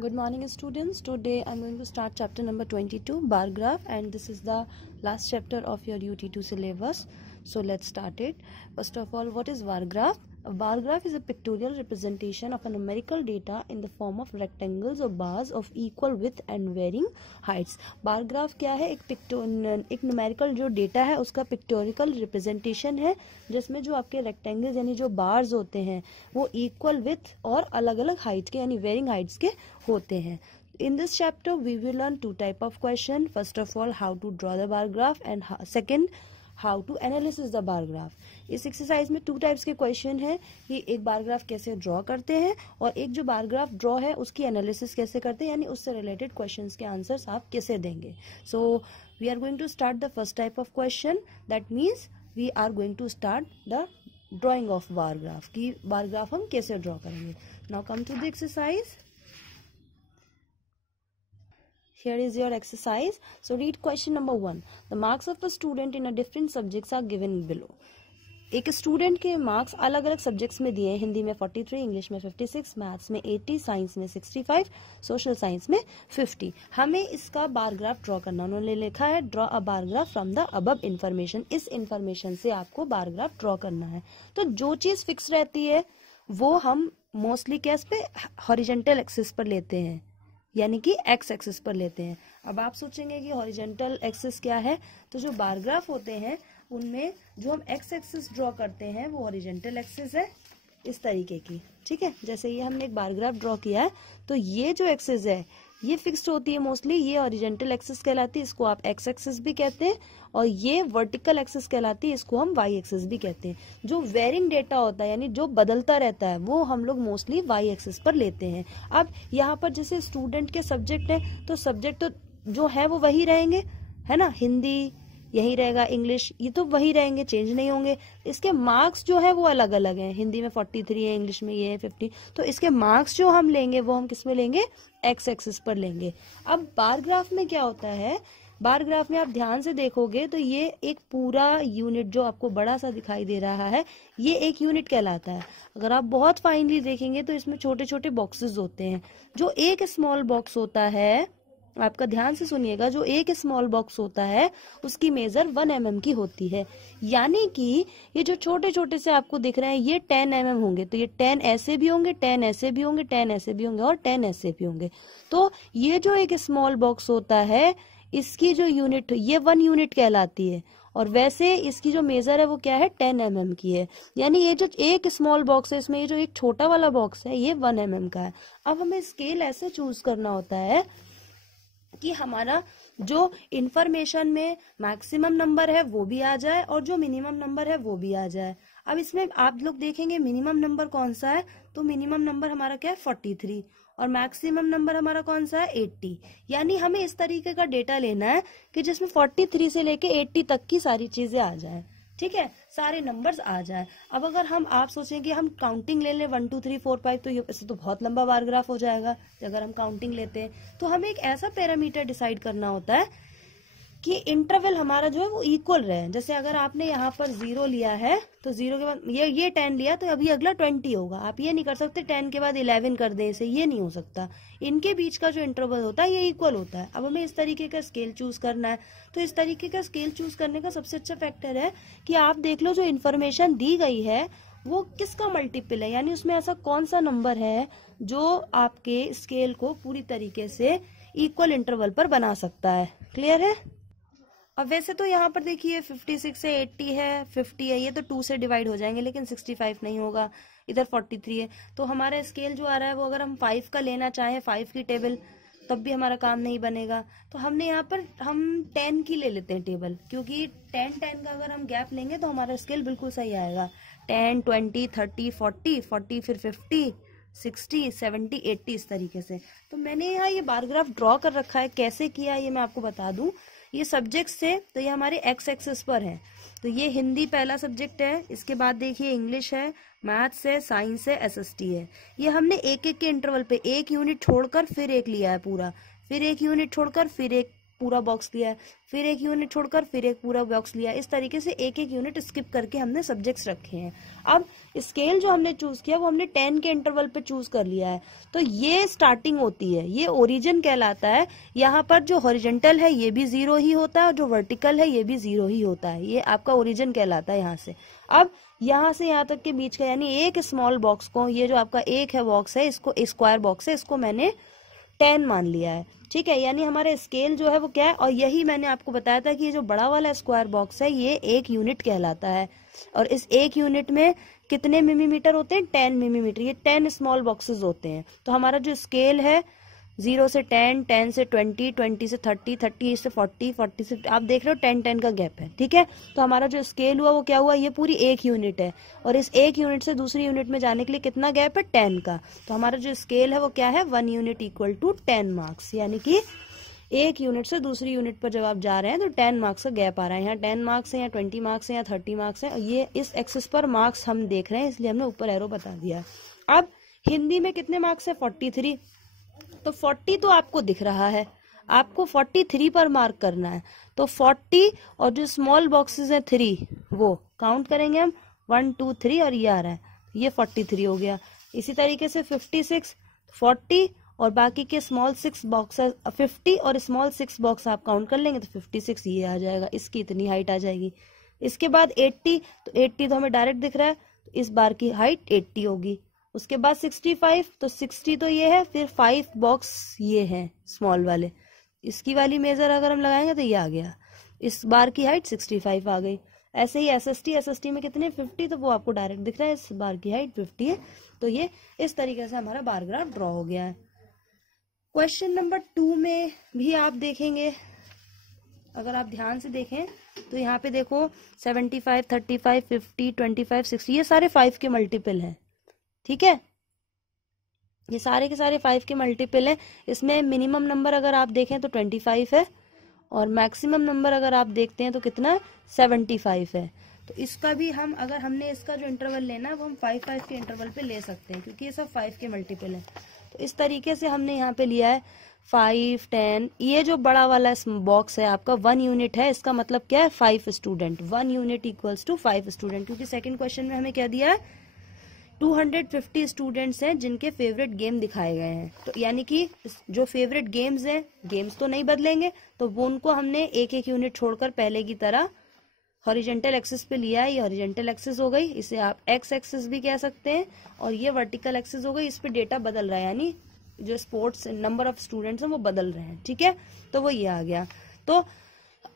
Good morning, students. Today I'm going to start chapter number 22, bar graph, and this is the last chapter of your UT2 syllabus. So let's start it. First of all, what is bar graph? A bar graph is a pictorial representation of a numerical data in the form of rectangles or bars of equal width and varying heights. bar graph क्या है? एक numerical जो data है उसका pictorial representation है, जिसमें जो आपके rectangles यानी जो bars होते हैं वो equal width और अलग अलग height के यानी varying heights के होते हैं. In this chapter we will learn two type of question. First of all, how to draw the bar graph, and second, how to analysis the bar graph. इस exercise में two types के question है कि एक bar graph कैसे draw करते हैं और एक जो बार ग्राफ ड्रॉ है उसकी एनालिसिस कैसे करते हैं, यानी उससे रिलेटेड क्वेश्चंस के आंसर्स आप कैसे देंगे. So we are going to start the first type of question. That means we are going to start the drawing of bar graph की बार ग्राफ हम कैसे ड्रॉ करेंगे. Now come to the exercise. Here is your exercise. So read question number 1. The marks of a student in a different subjects are given below. एक student के marks अलग अलग subjects में दिए हैं. हिंदी में 43, इंग्लिश में 56, मैथ्स में 80, साइंस में 65, सोशल साइंस में 50. हमें इसका बार ग्राफ ड्रॉ करना. उन्होंने लिखा है draw a bar graph from the above information. इस इंफॉर्मेशन से आपको बार ग्राफ ड्रॉ करना है. तो जो चीज फिक्स रहती है वो हम मोस्टली कैस पे हॉरिजेंटल एक्सिस पर लेते हैं, यानी कि एक्स एक्सिस पर लेते हैं. अब आप सोचेंगे कि हॉरिजेंटल एक्सिस क्या है, तो जो बार ग्राफ होते हैं उनमें जो हम एक्स एक्सिस ड्रॉ करते हैं वो हॉरिजेंटल एक्सिस है इस तरीके की. ठीक है, जैसे ये हमने एक बार ग्राफ ड्रॉ किया है तो ये जो एक्सिस है ये फिक्स्ड होती है मोस्टली, ये हॉरिजेंटल एक्सिस कहलाती है, इसको आप एक्स एक्सिस भी कहते हैं. और ये वर्टिकल एक्सिस कहलाती है, इसको हम वाई एक्सिस भी कहते हैं. जो वेरिंग डेटा होता है यानी जो बदलता रहता है वो हम लोग मोस्टली वाई एक्सिस पर लेते हैं. अब यहाँ पर जैसे स्टूडेंट के सब्जेक्ट है तो सब्जेक्ट तो जो है वो वही रहेंगे, है ना. हिंदी यही रहेगा, इंग्लिश ये तो वही रहेंगे, चेंज नहीं होंगे. इसके मार्क्स जो है वो अलग अलग हैं. हिंदी में 43 है, इंग्लिश में ये है 50. तो इसके मार्क्स जो हम लेंगे वो हम किस में लेंगे, एक्स एक्सिस पर लेंगे. अब बार ग्राफ में क्या होता है, बार ग्राफ में आप ध्यान से देखोगे तो ये एक पूरा यूनिट जो आपको बड़ा सा दिखाई दे रहा है ये एक यूनिट कहलाता है. अगर आप बहुत फाइनली देखेंगे तो इसमें छोटे छोटे बॉक्सेस होते हैं. जो एक स्मॉल बॉक्स होता है, आपका ध्यान से सुनिएगा, जो एक स्मॉल बॉक्स होता है उसकी मेजर 1 mm की होती है. यानी कि ये जो छोटे छोटे से आपको दिख रहे हैं ये 10 mm होंगे, तो ये 10 ऐसे भी होंगे, 10 ऐसे भी होंगे, 10 ऐसे भी होंगे और 10 ऐसे भी होंगे. तो ये जो एक स्मॉल बॉक्स होता है इसकी जो यूनिट ये 1 यूनिट कहलाती है, और वैसे इसकी जो मेजर है वो क्या है, 10 mm की है. यानी ये जो एक स्मॉल बॉक्स है इसमें ये जो एक छोटा वाला बॉक्स है ये 1 mm का है. अब हमें स्केल ऐसे चूज करना होता है कि हमारा जो इंफॉर्मेशन में मैक्सिमम नंबर है वो भी आ जाए और जो मिनिमम नंबर है वो भी आ जाए. अब इसमें आप लोग देखेंगे मिनिमम नंबर कौन सा है, तो मिनिमम नंबर हमारा क्या है 43 और मैक्सिमम नंबर हमारा कौन सा है 80. यानी हमें इस तरीके का डेटा लेना है कि जिसमें 43 से लेके 80 तक की सारी चीजें आ जाए. ठीक है, सारे नंबर्स आ जाए. अब अगर आप सोचेंगे हम काउंटिंग ले लें 1 2 3 4 5 तो इससे तो बहुत लंबा बार ग्राफ हो जाएगा. अगर हम काउंटिंग लेते हैं तो हमें एक ऐसा पैरामीटर डिसाइड करना होता है कि इंटरवल हमारा जो है वो इक्वल रहे. जैसे अगर आपने यहाँ पर 0 लिया है तो 0 के बाद ये 10 लिया तो अभी अगला 20 होगा. आप ये नहीं कर सकते 10 के बाद 11 कर दें इसे, ये नहीं हो सकता. इनके बीच का जो इंटरवल होता है ये इक्वल होता है. अब हमें इस तरीके का स्केल चूज करना है. तो इस तरीके का स्केल चूज करने का सबसे अच्छा फैक्टर है कि आप देख लो जो इन्फॉर्मेशन दी गई है वो किसका मल्टीपल है, यानी उसमें ऐसा कौन सा नंबर है जो आपके स्केल को पूरी तरीके से इक्वल इंटरवल पर बना सकता है. क्लियर है. अब वैसे तो यहाँ पर देखिए 56 है, 80 है, 50 है, ये तो 2 से डिवाइड हो जाएंगे, लेकिन 65 नहीं होगा. इधर 43 है, तो हमारा स्केल जो आ रहा है वो अगर हम 5 का लेना चाहें 5 की टेबल तब भी हमारा काम नहीं बनेगा. तो हमने यहाँ पर हम 10 की ले लेते हैं टेबल, क्योंकि 10 का अगर हम गैप लेंगे तो हमारा स्केल बिल्कुल सही आएगा. 10 20 30 40 40 फिर 50 60 70 80 इस तरीके से. तो मैंने यहाँ ये बार ग्राफ ड्रॉ कर रखा है. कैसे किया ये मैं आपको बता दूं. ये सब्जेक्ट से तो ये हमारे एक्स एक्सिस पर है, तो ये हिंदी पहला सब्जेक्ट है. इसके बाद देखिए इंग्लिश है, मैथ्स है, साइंस है, एसएसटी है. ये हमने एक एक के इंटरवल पे एक यूनिट छोड़कर फिर एक लिया है पूरा, फिर एक यूनिट छोड़कर फिर एक पूरा बॉक्स लिया है, फिर एक यूनिट छोड़कर फिर एक पूरा बॉक्स लिया है। इस तरीके से एक एक यूनिट स्किप करके हमने सब्जेक्ट्स रखे हैं। अब स्केल जो हमने चूज किया वो हमने 10 के इंटरवल पे चूज कर लिया है। तो ये स्टार्टिंग होती है, ये ओरिजिन कहलाता है। यहाँ पर जो हॉरिजेंटल है ये भी 0 ही होता है और जो वर्टिकल है ये भी 0 ही होता है। ये आपका ओरिजिन कहलाता है यहाँ से। अब यहाँ से यहाँ तक के बीच का यानी एक स्मॉल बॉक्स को, ये जो आपका एक है बॉक्स है, इसको स्क्वायर बॉक्स है, इसको मैंने 10 मान लिया है। ठीक है, यानी हमारा स्केल जो है वो क्या है, और यही मैंने आपको बताया था कि ये जो बड़ा वाला स्क्वायर बॉक्स है ये 1 यूनिट कहलाता है। और इस 1 यूनिट में कितने मिलीमीटर होते हैं, 10 मिलीमीटर। ये 10 स्मॉल बॉक्सेस होते हैं। तो हमारा जो स्केल है 0 से 10, 10 से 20, 20 से 30, 30 से 40, 40 से, आप देख रहे हो 10, 10 का गैप है। ठीक है, तो हमारा जो स्केल हुआ वो क्या हुआ, ये पूरी 1 यूनिट है और इस 1 यूनिट से दूसरी यूनिट में जाने के लिए कितना गैप है, 10 का। तो हमारा जो स्केल है वो क्या है, 1 यूनिट इक्वल टू 10 मार्क्स। यानी कि 1 यूनिट से दूसरी यूनिट पर जब आप जा रहे हैं तो 10 मार्क्स का गैप आ रहा है। यहाँ 10 मार्क्स है, यहाँ 20 मार्क्स है, यहाँ 30 मार्क्स है। ये इस एक्सिस पर मार्क्स हम देख रहे हैं, इसलिए हमने ऊपर एरो बता दिया। अब हिंदी में कितने मार्क्स है, 43। तो 40 तो आपको दिख रहा है, आपको 43 पर मार्क करना है। तो 40 और जो स्मॉल बॉक्सेस है 3 वो काउंट करेंगे हम, 1 2 3 और ये आ रहा है, ये 43 हो गया। इसी तरीके से 56, 40 और बाकी के स्मॉल 6 बॉक्स, 50 और स्मॉल 6 बॉक्स आप काउंट कर लेंगे तो 56 ये आ जाएगा, इसकी इतनी हाइट आ जाएगी। इसके बाद 80, तो 80 तो हमें डायरेक्ट दिख रहा है, तो इस बार की हाइट 80 होगी। उसके बाद 65, तो 60 तो ये है, फिर 5 बॉक्स ये हैं स्मॉल वाले, इसकी वाली मेजर अगर हम लगाएंगे तो ये आ गया, इस बार की हाइट 65 आ गई। ऐसे ही एसएसटी में कितने 50, तो वो आपको डायरेक्ट दिख रहा है, इस बार की हाइट 50 है। तो ये इस तरीके से हमारा बार ग्राफ ड्रॉ हो गया है। क्वेश्चन नंबर 2 में भी आप देखेंगे, अगर आप ध्यान से देखें तो यहाँ पे देखो 75, 35, 50, 25, 60 ये सारे 5 के मल्टीपल हैं। ठीक है, ये सारे के सारे 5 के मल्टीपल है। इसमें मिनिमम नंबर अगर आप देखें तो 25 है और मैक्सिमम नंबर अगर आप देखते हैं तो कितना 75 है। तो इसका भी हम, अगर हमने इसका जो इंटरवल लेना है वो हम 5 के इंटरवल पे ले सकते हैं, क्योंकि ये सब 5 के मल्टीपल है। तो इस तरीके से हमने यहाँ पे लिया है 5, 10। ये जो बड़ा वाला बॉक्स है आपका 1 यूनिट है, इसका मतलब क्या है, 5 student. 1 unit equals to 5 student, क्योंकि सेकंड क्वेश्चन में हमें क्या दिया है, 250 स्टूडेंट्स हैं जिनके फेवरेट गेम दिखाए गए हैं। तो यानी कि जो फेवरेट गेम्स हैं, गेम्स तो नहीं बदलेंगे, तो वो उनको हमने एक एक यूनिट छोड़कर पहले की तरह हॉरिजेंटल एक्सिस पे लिया है। ये हॉरिजेंटल एक्सिस हो गई, इसे आप एक्स एक्सिस भी कह सकते हैं, और ये वर्टिकल एक्सिस हो गई, इस पे डेटा बदल रहा है, यानी जो स्पोर्ट्स नंबर ऑफ स्टूडेंट्स हैं वो बदल रहे हैं। ठीक है, तो वो ये आ गया। तो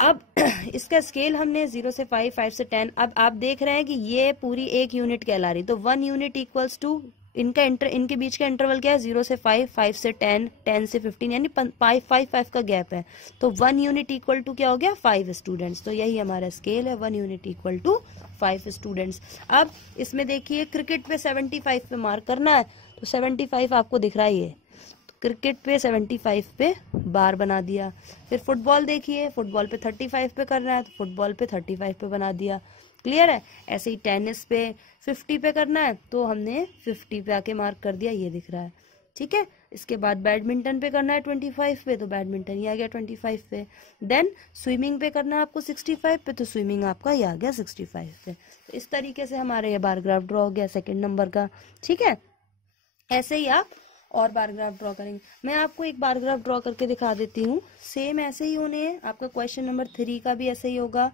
अब इसका स्केल हमने 0 से 5, 5 से 10। अब आप देख रहे हैं कि ये पूरी 1 यूनिट कहला रही, तो 1 यूनिट इक्वल्स टू, इनके बीच का इंटरवल क्या है, 0 से 5, 5 से 10, 10 से 15, यानी 5 का गैप है। तो 1 यूनिट इक्वल टू क्या हो गया, 5 स्टूडेंट्स। तो यही हमारा स्केल है, 1 यूनिट इक्वल टू 5 स्टूडेंट्स। अब इसमें देखिए क्रिकेट पे 75 पे मार्क करना है, तो 75 आपको दिख रहा है, ये क्रिकेट पे 75 पे बार बना दिया। फिर फुटबॉल देखिए, फुटबॉल पे 35 पे करना है, तो फुटबॉल पे 35 पे बना दिया। क्लियर है। ऐसे ही टेनिस पे 50 पे करना है, तो हमने 50 पे आके मार्क कर दिया, ये दिख रहा है। ठीक है, इसके बाद बैडमिंटन पे करना है 25 पे, तो बैडमिंटन ये आ गया 25 पे। देन स्विमिंग पे करना है आपको 65 पे, तो स्विमिंग आपका ये आ गया 65 पे। तो इस तरीके से हमारे ये बार ग्राफ ड्रॉ हो गया सेकंड नंबर का। ठीक है, ऐसे ही आप और बार ग्राफ ड्रॉ करेंगे। मैं आपको एक बार ग्राफ ड्रॉ करके दिखा देती हूँ, सेम ऐसे ही होने हैं। आपका क्वेश्चन नंबर 3 का भी ऐसे ही होगा।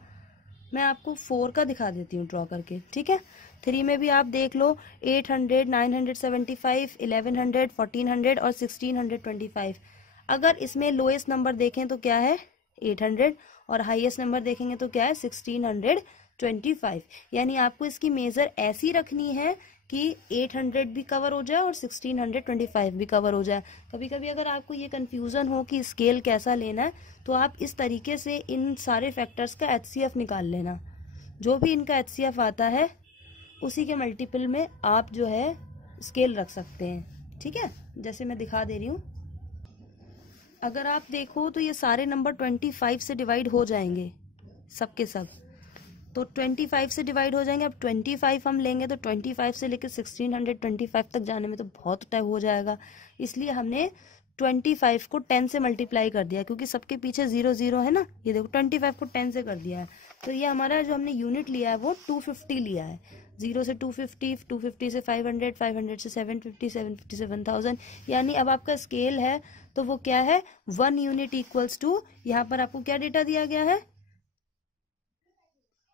मैं आपको 4 का दिखा देती हूँ ड्रॉ करके। ठीक है, 3 में भी आप देख लो 800, 975, 1100, 1400 और 1625। अगर इसमें लोएस्ट नंबर देखें तो क्या है 800 और हाईएस्ट नंबर देखेंगे तो क्या है 1625। यानी आपको इसकी मेजर ऐसी रखनी है कि 800 भी कवर हो जाए और 1625 भी कवर हो जाए। कभी कभी अगर आपको ये कंफ्यूजन हो कि स्केल कैसा लेना है, तो आप इस तरीके से इन सारे फैक्टर्स का HCF निकाल लेना। जो भी इनका HCF आता है उसी के मल्टीपल में आप जो है स्केल रख सकते हैं। ठीक है, जैसे मैं दिखा दे रही हूँ। अगर आप देखो तो ये सारे नंबर 25 से डिवाइड हो जाएंगे, सबके सब। तो 25 से डिवाइड हो जाएंगे। अब 25 हम लेंगे तो 25 से लेकर 1625 तक जाने में तो बहुत टाइम हो जाएगा, इसलिए हमने 25 को 10 से मल्टीप्लाई कर दिया, क्योंकि सबके पीछे 0 0 है ना। ये देखो 25 को 10 से कर दिया है, तो ये हमारा जो हमने यूनिट लिया है वो 250 लिया है। 0 से 250, 250 से 500, 500 से 750, 750 से 1000, यानी अब आपका स्केल है तो वो क्या है, 1 यूनिट इक्वल्स टू, यहाँ पर आपको क्या डेटा दिया गया है,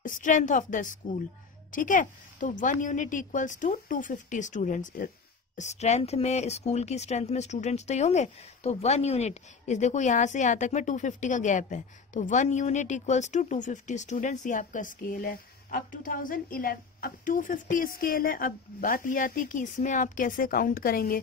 स्ट्रेंथ ऑफ द स्कूल। ठीक है, तो 1 unit equals to 250 students. Strength में, स्कूल की स्ट्रेंथ में स्टूडेंट्स तो ही होंगे, तो 1 यूनिट, इस देखो यहाँ से यहाँ तक में 250 का गैप है, तो 1 यूनिट इक्वल्स टू 250 स्टूडेंट्स, ये आपका स्केल है। अब 2011, अब 250 स्केल है। अब बात ये आती है कि इसमें आप कैसे काउंट करेंगे।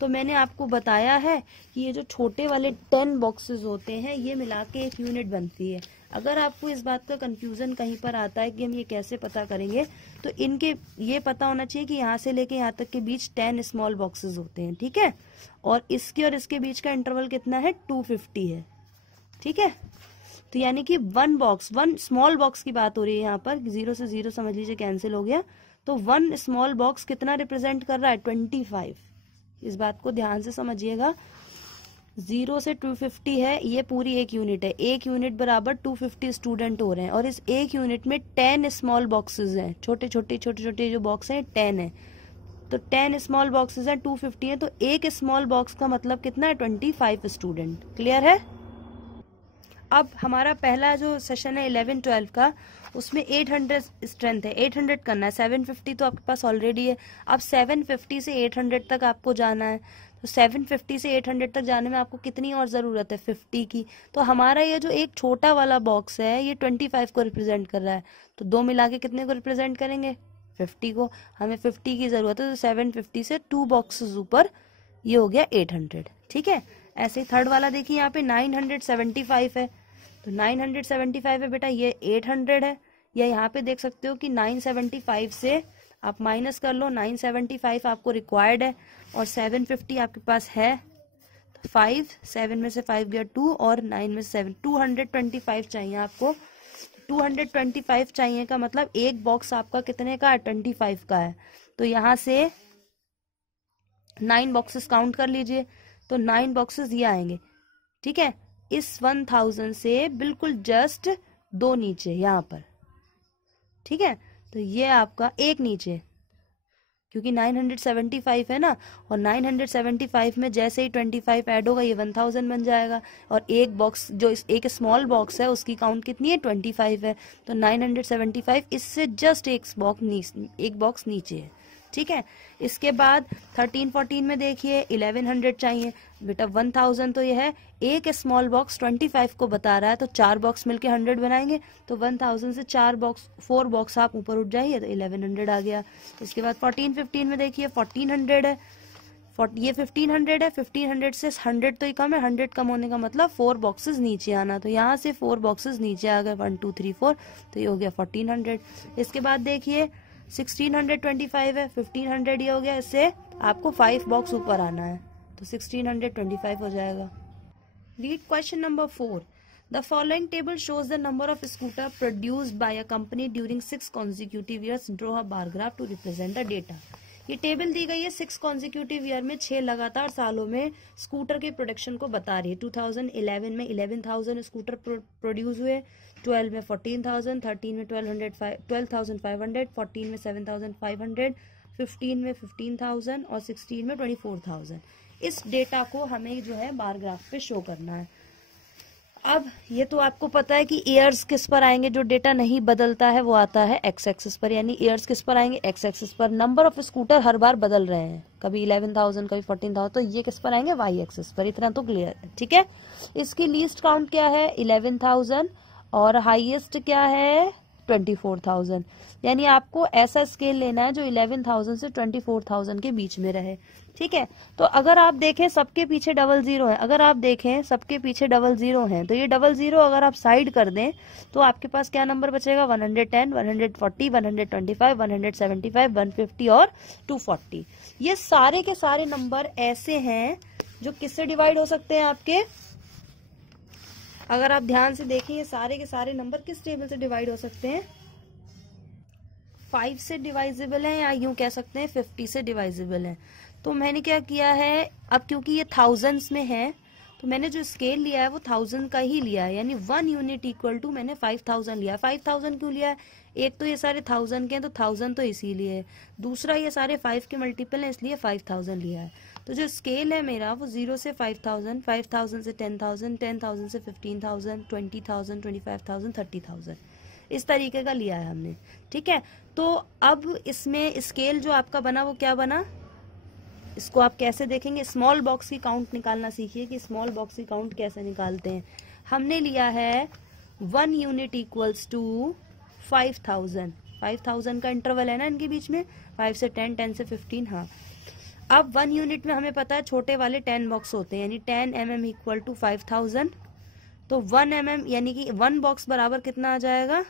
तो मैंने आपको बताया है कि ये जो छोटे वाले 10 बॉक्सेस होते हैं ये मिला के एक यूनिट बनती है। अगर आपको इस बात का कंफ्यूजन कहीं पर आता है कि हम ये कैसे पता करेंगे, तो इनके ये पता होना चाहिए कि यहाँ से लेके यहाँ तक के बीच 10 स्मॉल बॉक्सेस होते हैं। ठीक है, और इसके बीच का इंटरवल कितना है, 250 है। ठीक है, तो यानी कि 1 स्मॉल बॉक्स की बात हो रही है यहाँ पर, 0 से 0 समझ लीजिए कैंसिल हो गया, तो 1 स्मॉल बॉक्स कितना रिप्रेजेंट कर रहा है, 25। इस बात को ध्यान से समझिएगा। 0 से 250 है, ये पूरी एक यूनिट है, एक यूनिट बराबर 250 स्टूडेंट हो रहे हैं, और इस एक यूनिट में 10 स्मॉल बॉक्सेस हैं, छोटे छोटे जो बॉक्स हैं 10 है, तो 10 स्मॉल बॉक्सेस हैं, 250 है, तो एक स्मॉल बॉक्स का मतलब कितना है, 25 स्टूडेंट। क्लियर है। अब हमारा पहला जो सेशन है 11-12 का, उसमें 800 स्ट्रेंथ है, 800 करना है, 750 तो आपके पास ऑलरेडी है। अब 750 से 800 तक आपको जाना है, तो 750 से 800 तक जाने में आपको कितनी और जरूरत है, 50 की। तो हमारा ये जो एक छोटा वाला बॉक्स है ये 25 को रिप्रेजेंट कर रहा है, तो दो मिला के कितने को रिप्रेजेंट करेंगे, 50 को। हमें 50 की जरूरत है, तो 750 से 2 बॉक्सेस ऊपर ये हो गया 800। ठीक है, ऐसे ही थर्ड वाला देखिए, यहाँ पे 975 है, तो 975 है बेटा, ये 800 है, या यहाँ पे देख सकते हो कि 975 से आप माइनस कर लो, 975 आपको रिक्वायर्ड है और 750 आपके पास है। 7 में से 5 गया 2 और 9 में से 7, 225 चाहिए आपको। 225 चाहिए का मतलब एक बॉक्स आपका कितने का है, 25 का है, तो यहाँ से 9 बॉक्सेस काउंट कर लीजिए, तो 9 बॉक्सेस ये आएंगे। ठीक है, इस 1000 से बिल्कुल जस्ट 2 नीचे यहाँ पर। ठीक है, तो ये आपका एक नीचे, क्योंकि 975 है ना, और 975 में जैसे ही 25 ऐड होगा ये 1000 बन जाएगा, और एक बॉक्स जो एक स्मॉल बॉक्स है उसकी काउंट कितनी है, 25 है, तो 975 इससे जस्ट एक बॉक्स नीचे है। ठीक है, इसके बाद 13-14 में देखिए 1100 चाहिए बेटा, 1000 तो ये है, एक स्मॉल बॉक्स 25 को बता रहा है, तो 4 बॉक्स मिलके 100 बनाएंगे, तो 1000 से 4 बॉक्स आप ऊपर उठ जाइए, तो 1100 आ गया। इसके बाद 14-15 में देखिए 1400 है, ये 1500 है, 1500 से 100 तो ही कम है, 100 कम होने का मतलब 4 बॉक्सेस नीचे आना, तो यहाँ से 4 बॉक्सेस नीचे आ गए, 1 2 3 4, तो ये हो गया 1400। इसके बाद देखिए 1625 है, 1500 ये हो गया, इससे आपको 5 बॉक्स ऊपर आना है, तो 1625 हो जाएगा। Read question number 4। The following table shows the number of scooter produced by a company during 6 consecutive years. Draw a bar graph to represent the data. ये टेबल दी गई है 6 कॉन्जिक्यूटिव ईयर में, 6 लगातार सालों में स्कूटर के प्रोडक्शन को बता रही है। 2011 में 11,000 स्कूटर प्रोड्यूस हुए, 12 में 14,000, 13 में 12,500, 14 में 7,500, 15 में 15,000 और 16 में 24,000। इस डेटा को हमें जो है बार ग्राफ पे शो करना है। अब ये तो आपको पता है कि ईयर्स किस पर आएंगे, जो डेटा नहीं बदलता है वो आता है एक्स एक्सिस पर, यानी ईयर्स किस पर आएंगे, एक्स एक्सिस पर। नंबर ऑफ स्कूटर हर बार बदल रहे हैं, कभी 11,000 कभी 14,000, तो ये किस पर आएंगे, वाई एक्सिस पर। इतना तो क्लियर है। ठीक है, इसकी लीस्ट काउंट क्या है, 11,000, और हाईएस्ट क्या है, 24,000। यानी आपको ऐसा स्केल लेना है जो 11,000 से 24,000 के बीच में रहे। ठीक है, तो अगर आप देखें सबके पीछे 00 है, अगर आप देखें सबके पीछे 00 है, तो ये 00 अगर आप साइड कर दें तो आपके पास क्या नंबर बचेगा, 110, 140, 125, 175, 150 और 240। ये सारे के सारे नंबर ऐसे हैं जो किससे डिवाइड हो सकते हैं आपके, अगर आप ध्यान से देखें ये सारे के सारे नंबर किस टेबल से डिवाइड हो सकते हैं, 5 से डिवाइजेबल है, या यूं कह सकते हैं 50 से डिवाइजेबल है। तो मैंने क्या किया है, अब क्योंकि ये थाउजेंड्स में है तो मैंने जो स्केल लिया है वो 1000 का ही लिया है, यानी 1 यूनिट इक्वल टू मैंने 5000 लिया है। 5000 क्यों लिया है, एक तो ये सारे 1000 के हैं तो 1000 तो इसीलिए है, दूसरा ये सारे 5 के मल्टीपल हैं इसलिए 5000 लिया है। तो जो स्केल है मेरा वो 0 से 5000, 5000 से 10,000, 10,000 से 15,000, 20,000, 25,000, 30,000, इस तरीके का लिया है हमने। ठीक है, तो अब इसमें स्केल जो आपका बना वो क्या बना, इसको आप कैसे देखेंगे, स्मॉल बॉक्स की काउंट निकालना सीखिए कि स्मॉल बॉक्स की काउंट कैसे निकालते हैं। हमने लिया है 1 यूनिट इक्वल्स टू 5000, 5000 का इंटरवल है ना इनके बीच में, 5 से 10, 10 से 15। हाँ, अब 1 यूनिट में हमें पता है छोटे वाले 10 बॉक्स होते हैं, यानी 10 mm इक्वल टू 5000। तो 1 mm यानी कि 1 बॉक्स बराबर कितना आ जाएगा,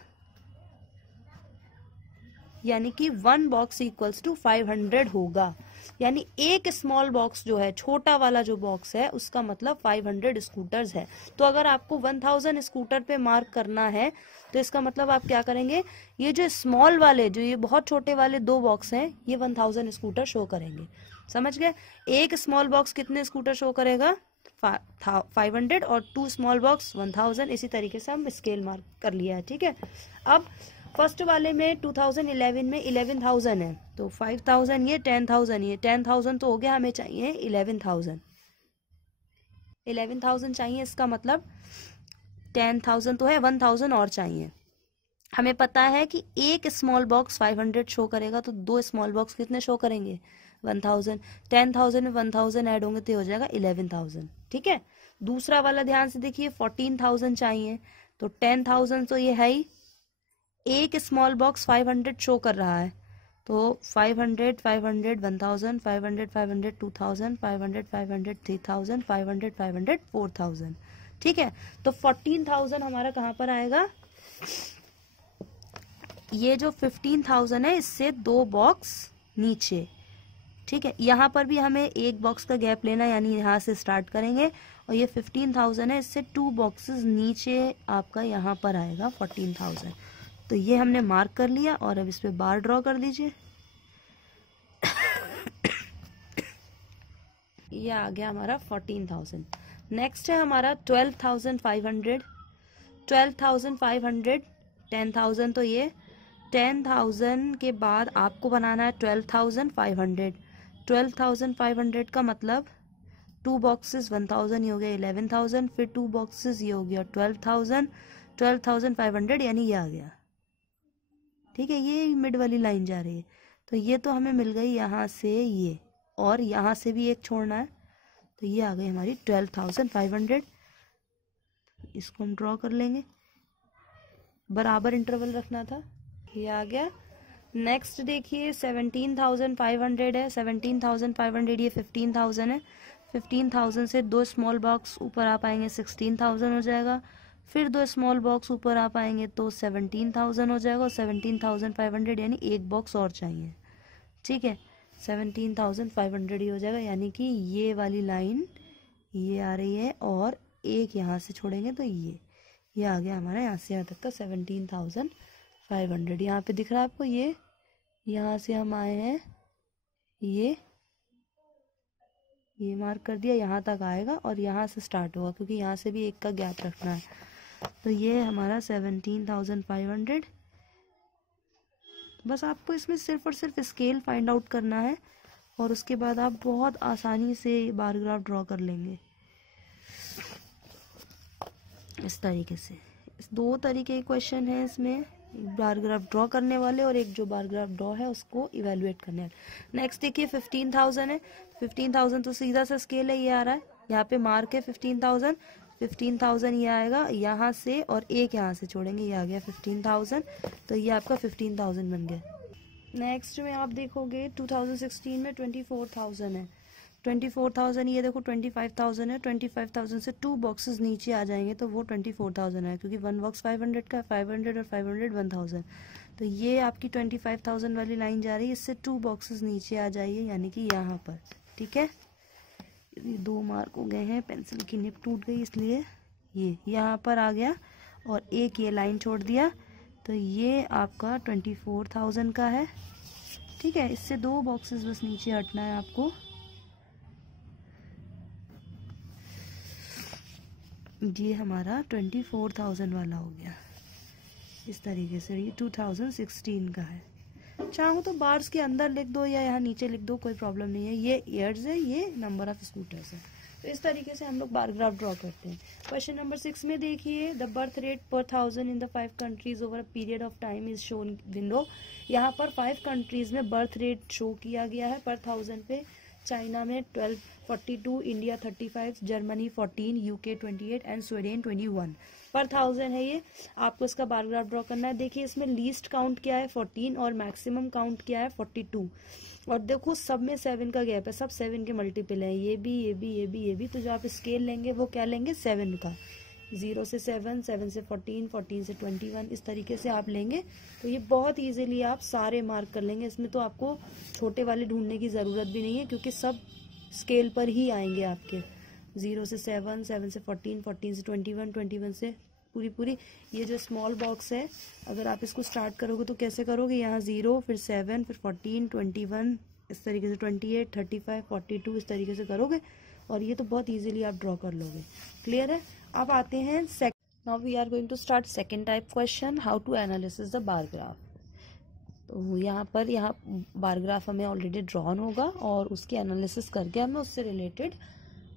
यानी कि 1 बॉक्स इक्वल्स टू 500 होगा। यानी एक स्मॉल बॉक्स जो है, छोटा वाला जो बॉक्स है, उसका मतलब 500 स्कूटर्स है। तो अगर आपको 1000 स्कूटर पे मार्क करना है तो इसका मतलब आप क्या करेंगे, ये जो स्मॉल वाले, जो ये बहुत छोटे वाले 2 बॉक्स हैं, ये 1000 स्कूटर शो करेंगे। समझ गए, एक स्मॉल बॉक्स कितने स्कूटर शो करेगा, 500, और 2 स्मॉल बॉक्स 1000। इसी तरीके से हम स्केल मार्क कर लिया है। ठीक है, अब फर्स्ट वाले में 2011 में 11,000 है, तो 5000 ये, 10,000 ये, 10,000 तो हो गया, हमें चाहिए 11,000, 11,000 चाहिए। इसका मतलब 10,000 तो है, 1000 और चाहिए। हमें पता है कि एक स्मॉल बॉक्स 500 शो करेगा, तो 2 स्मॉल बॉक्स कितने शो करेंगे, 1000। 10,000 में 1000 ऐड होंगे तो हो जाएगा 11,000। ठीक है, दूसरा वाला ध्यान से देखिए, 14,000 चाहिए, तो 10,000 तो ये है ही, एक स्मॉल बॉक्स 500 शो कर रहा है, तो 500, 500, 1000, 500, 500, 2000, 500, 500, 3000, 500, 500, 4000। ठीक है, तो 14,000 हमारा कहाँ पर आएगा, ये जो 15,000 है इससे 2 बॉक्स नीचे। ठीक है, यहाँ पर भी हमें एक बॉक्स का गैप लेना, यानी यहाँ से स्टार्ट करेंगे, और ये 15,000 है, इससे 2 बॉक्सेस नीचे आपका यहाँ पर आएगा 14,000। तो ये हमने मार्क कर लिया, और अब इस पे बार ड्रॉ कर दीजिए। ये आ गया हमारा 14,000। नेक्स्ट है हमारा 12,500, 12,500, 10,000 तो ये, 10,000 के बाद आपको बनाना है 12,500। 12,500 का मतलब 2 बॉक्सेस 1000 ये हो गया 11,000, फिर 2 बॉक्सेस ये हो गया 12,000, 12,500 यानी ये आ गया। ठीक है, ये मिड वाली लाइन जा रही है, तो ये तो हमें मिल गई यहाँ से ये, और यहाँ से भी एक छोड़ना है, तो ये आ गई हमारी 12,500। इसको हम ड्रॉ कर लेंगे, बराबर इंटरवल रखना था, ये आ गया। नेक्स्ट देखिए 17,500 है, 17,500 ये 15,000 है, 15,000 से 2 स्मॉल बॉक्स ऊपर आ पाएंगे 16,000 हो जाएगा, फिर 2 स्मॉल बॉक्स ऊपर आ पाएंगे तो 17,000 हो जाएगा, और 17,500 यानी एक बॉक्स और चाहिए। ठीक है, 17,500 ही हो जाएगा, यानी कि ये वाली लाइन ये आ रही है, और एक यहाँ से छोड़ेंगे तो ये आ गया हमारा यहाँ से यहाँ तक का 17,500। यहाँ पे दिख रहा है आपको, ये यहाँ से हम आए हैं, ये मार्क कर दिया, यहाँ तक आएगा और यहाँ से स्टार्ट होगा, क्योंकि यहाँ से भी एक का गैप रखना है। तो ये हमारा 17,500। बस आपको इसमें सिर्फ और सिर्फ स्केल फाइंड आउट करना है, और उसके बाद आप बहुत आसानी से बार ग्राफ ड्रॉ कर लेंगे इस तरीके से। 2 तरीके के क्वेश्चन है इसमें, बार ग्राफ ड्रॉ करने वाले और एक जो बार ग्राफ ड्रॉ है उसको इवेलुएट करने वाले। नेक्स्ट देखिए 15,000 है, 15,000 तो सीधा सा स्केल है, ये आ रहा है, यहाँ पे मार्क है 15,000, 15,000 ये आएगा यहाँ से, और एक यहाँ से छोड़ेंगे, ये आ गया 15,000, तो ये आपका 15,000 बन गया। नेक्स्ट में आप देखोगे 2016 में 24,000 है, 24,000 ये देखो 25,000 है, 25,000 से 2 बॉक्सेस नीचे आ जाएंगे तो वो 24,000 है, क्योंकि 1 बॉक्स 500 का, 500 और 500 1,000, तो ये आपकी 25,000 वाली लाइन जा रही है, इससे 2 बॉक्सेस नीचे आ जाइए, यानी कि यहाँ पर। ठीक है, 2 मार्क हो गए हैं, पेंसिल की निब टूट गई इसलिए ये यहाँ पर आ गया, और एक ये लाइन छोड़ दिया, तो ये आपका 24,000 का है। ठीक है, इससे 2 बॉक्सेस बस नीचे हटना है आपको। ये हमारा 24,000 वाला हो गया। इस तरीके से ये 2016 का है। चाहो तो बार्स के अंदर लिख दो या यहाँ नीचे लिख दो, कोई प्रॉब्लम नहीं है। ये ईयर्स है, ये नंबर ऑफ स्कूटर्स है। तो इस तरीके से हम लोग बार ग्राफ ड्रॉ करते हैं। क्वेश्चन नंबर 6 में देखिए, द बर्थ रेट पर 1000 in the 5 countries over a period of time is shown window. यहाँ पर 5 कंट्रीज में बर्थ रेट शो किया गया है पर 1000 पे। चाइना में 1242, India 35, Germany 14, UK 28 and Sweden 21 पर 1000 है। ये आपको इसका बार ग्राफ ड्रॉ करना है। देखिए इसमें लीस्ट काउंट क्या है 14 और मैक्सिमम काउंट क्या है 42। और देखो सब में 7 का गैप है, सब 7 के मल्टीपल है, ये भी ये भी ये भी ये भी। तो जो आप स्केल लेंगे वो क्या लेंगे 7 का। 0 से 7, 7 से 14, 14 से 21, इस तरीके से आप लेंगे तो ये बहुत इजीली आप सारे मार्क कर लेंगे। इसमें तो आपको छोटे वाले ढूंढने की जरूरत भी नहीं है क्योंकि सब स्केल पर ही आएंगे आपके। 0 से 7, 7 से 14, 14 से 21, 21 से पूरी। ये जो स्मॉल बॉक्स है अगर आप इसको स्टार्ट करोगे तो कैसे करोगे, यहाँ 0 फिर 7 फिर 14 21 इस तरीके से 28 35 42 इस तरीके से करोगे और ये तो बहुत इजीली आप ड्रॉ कर लोगे। क्लियर है। अब आते हैं now we are going to start second type question, how to analysis the bar graph. तो यहाँ बार ग्राफ हमें ऑलरेडी ड्रॉन होगा और उसकी एनालिसिस करके हमें उससे रिलेटेड